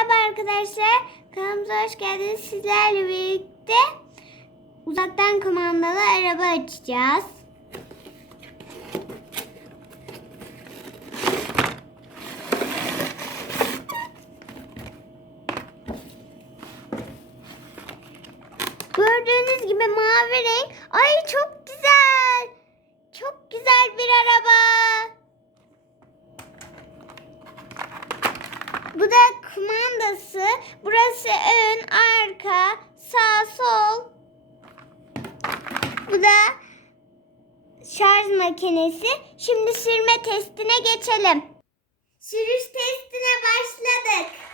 Merhaba arkadaşlar. Kanalımıza hoş geldiniz. Sizlerle birlikte uzaktan kumandalı araba açacağız. Gördüğünüz gibi mavi renk. Ay çok güzel. Çok güzel bir araba. Bu da kumandası. Burası ön, arka, sağ, sol. Bu da şarj makinesi. Şimdi sürme testine geçelim. Sürüş testine başladık.